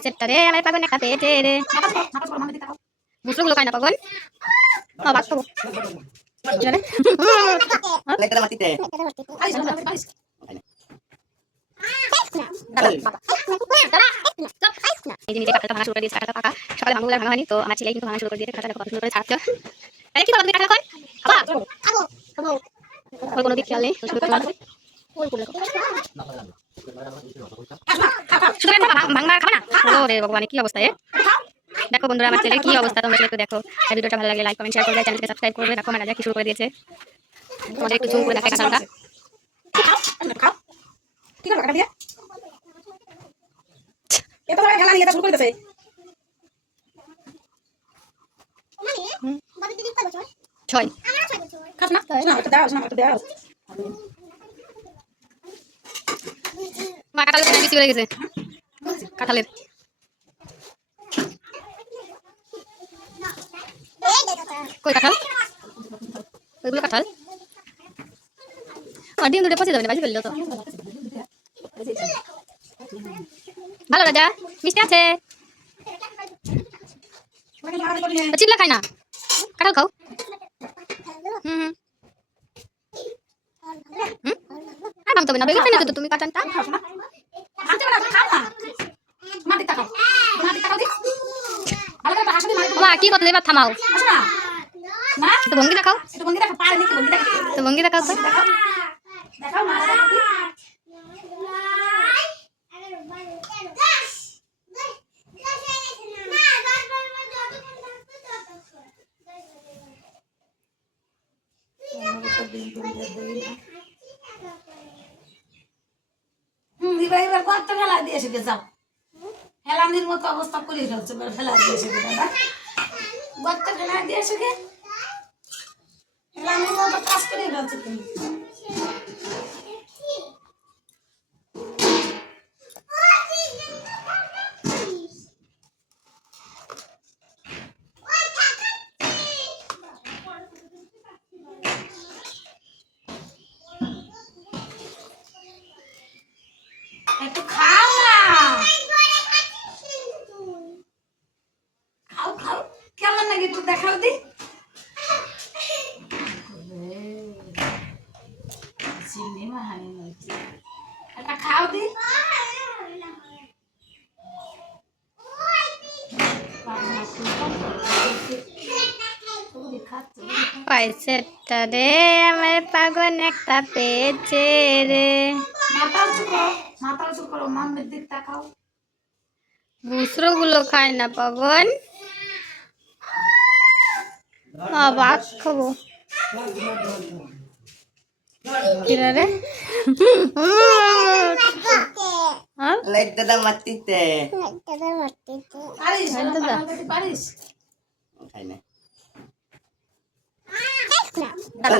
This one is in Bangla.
খাইছে রে আমার পাগল একটা পেয়েছে রে বুসরুগুলো খায় না পাগল বাদ খাবো এই যে নিজে কাঁঠালটা ভাঙা শুরু করে দিয়েছে কাঁঠালটা পাকা সকালে ভাঙা ভাঙা হয়নি তো আমার ছেলে কিন্তু ভাঙা শুরু করে দিয়েছে কাঁঠালটা কত সুন্দর করে ছাড়ছে তাহলে কি করবো কাঁঠাল খাবা ওর কোনো দিক খেয়াল নেই শুরু করে ভাঙা খাবে না ও রে ভগবান কি অবস্থা দেখো বন্ধুরা আমার ছেলের কি অবস্থা তোমরা একটু দেখো ভিডিওটা ভালো লাগলে লাইক কমেন্ট শেয়ার করবে চ্যানেলকে সাবস্ক্রাইব করবে দেখো আমার রাজা কি শুরু করে দিয়েছে তোমাদের একটু জুম করে দেখাই কাঁঠালটা কি করব কাটা দিয়া এত বড় খেলা নিয়ে এটা শুরু করে দিয়েছে বাবা দিদি কই বছর 6 আমরা 6 বছর খাস না না এটা দাও মা কাঁঠালের বেশি হয়ে গেছে কাঁঠালের কই কাঁঠাল ওইগুলো কাঁঠাল আর ডিম দুটো পচে যাবে না বাজি ফেললো তো ভালো রাজা মিষ্টি আছে চিল্লা খাই না কাঁঠাল খাও আর ভাঙতে হবে না বেগুন খাই না তো তুমি কাঁঠালটা মা কি করলে এবার থামাও তো ভঙ্গি দেখাও তো ভঙ্গি দেখাও তো এবার কত ফেলা দিয়েছে যাও হেলানির মতো অবস্থা করে ফেলছে ফেলা দিয়েছে দাদা গর্ত ফেলা দিয়েছে কে হেলানির মতো কাজ করে ফেলছে তুমি একটু খাও না খাও খাও কেমন লাগে একটু দেখাও দি সিনেমা হানি হচ্ছে একটা খাও দি পাইছে রে আমার পাগল একটা পেয়েছে রে মাথা করো মাম্মির দিক তাকাও বুসরোগুলো খায় না পাগল ভাত খাবো কিরা রে লাইট দাদা মাটিতে পারিস খাই না দাদা